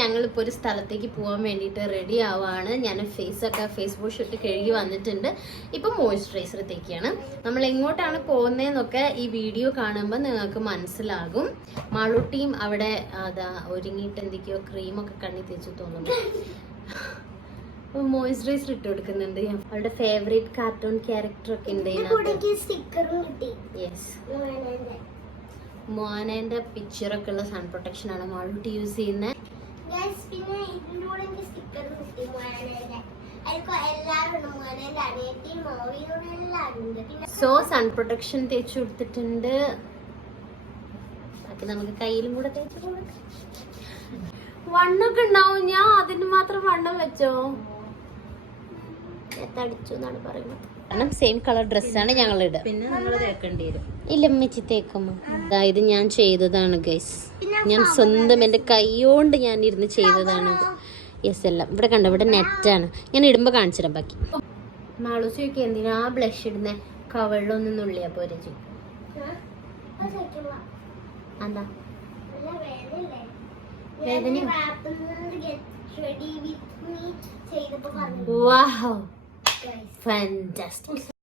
ഞങ്ങളിപ്പോൾ ഒരു സ്ഥലത്തേക്ക് പോകാൻ വേണ്ടിയിട്ട് റെഡി ആവുകയാണ്. ഞാൻ ഫേസ് വാഷ് ഇട്ട് കഴുകി വന്നിട്ടുണ്ട്. ഇപ്പം മോയ്സ്ചറൈസർ തേക്കുകയാണ്. നമ്മൾ എങ്ങോട്ടാണ് പോകുന്നതെന്നൊക്കെ ഈ വീഡിയോ കാണുമ്പോൾ നിങ്ങൾക്ക് മനസ്സിലാകും. മാളൂട്ടിയും അവിടെ അതാ ഒരുങ്ങിയിട്ട് എന്തൊക്കെയോ ക്രീമൊക്കെ കണ്ണി തേച്ച് തോന്നുന്നു. മോയ്സ്ചറൈസർ ഇട്ട് കൊടുക്കുന്നുണ്ട്. അവളുടെ ഫേവറേറ്റ് കാർട്ടൂൺ ക്യാരക്ടർ ഒക്കെ ഉണ്ട്. മോനേന്റെ പിക്ചറൊക്കെ ഉള്ള സൺ പ്രൊട്ടക്ഷൻ ആണ് മാളൂട്ടി യൂസ് ചെയ്യുന്നത്. സോ സൺ പ്രൊട്ടക്ഷൻ തേച്ച് കൊടുത്തിട്ടുണ്ട്. ബാക്കി നമുക്ക് കയ്യിലും കൂടെ തേച്ച് കൊടുക്കാം. വണ്ണൊക്കെ ഉണ്ടാവും. ഞാൻ അതിന് മാത്രം വണ്ണം വെച്ചോ? തടിച്ചു എന്നാണ് പറയുന്നത്. കാരണം സെയിം കളർ ഡ്രസ്സാണ് ഞങ്ങൾ ഇടുക. പിന്നെ നമ്മൾ തേക്കേണ്ടി വരും. ഇല്ല അമ്മച്ചി തേക്കുമ്പോ ഇത് ഞാൻ ചെയ്തതാണ് ഗൈസ്. ഞാൻ സ്വന്തം എൻ്റെ കൈയോണ്ട് ഞാൻ ഇരുന്ന് ചെയ്തതാണ്. യെസ് എല്ലാം ഇവിടെ കണ്ടോ, ഇവിടെ നെറ്റാണ്. ഞാൻ ഇടുമ്പോ കാണിച്ചിടാം ബാക്കി. മാളൂസിയൊക്കെ എന്തിനാ ബ്ലഷ് ഇടുന്ന? കവളിലൊന്നും നുള്ളിയാ പോരെ ചെയ്യും. എന്താ വേദന? Wow, fantastic.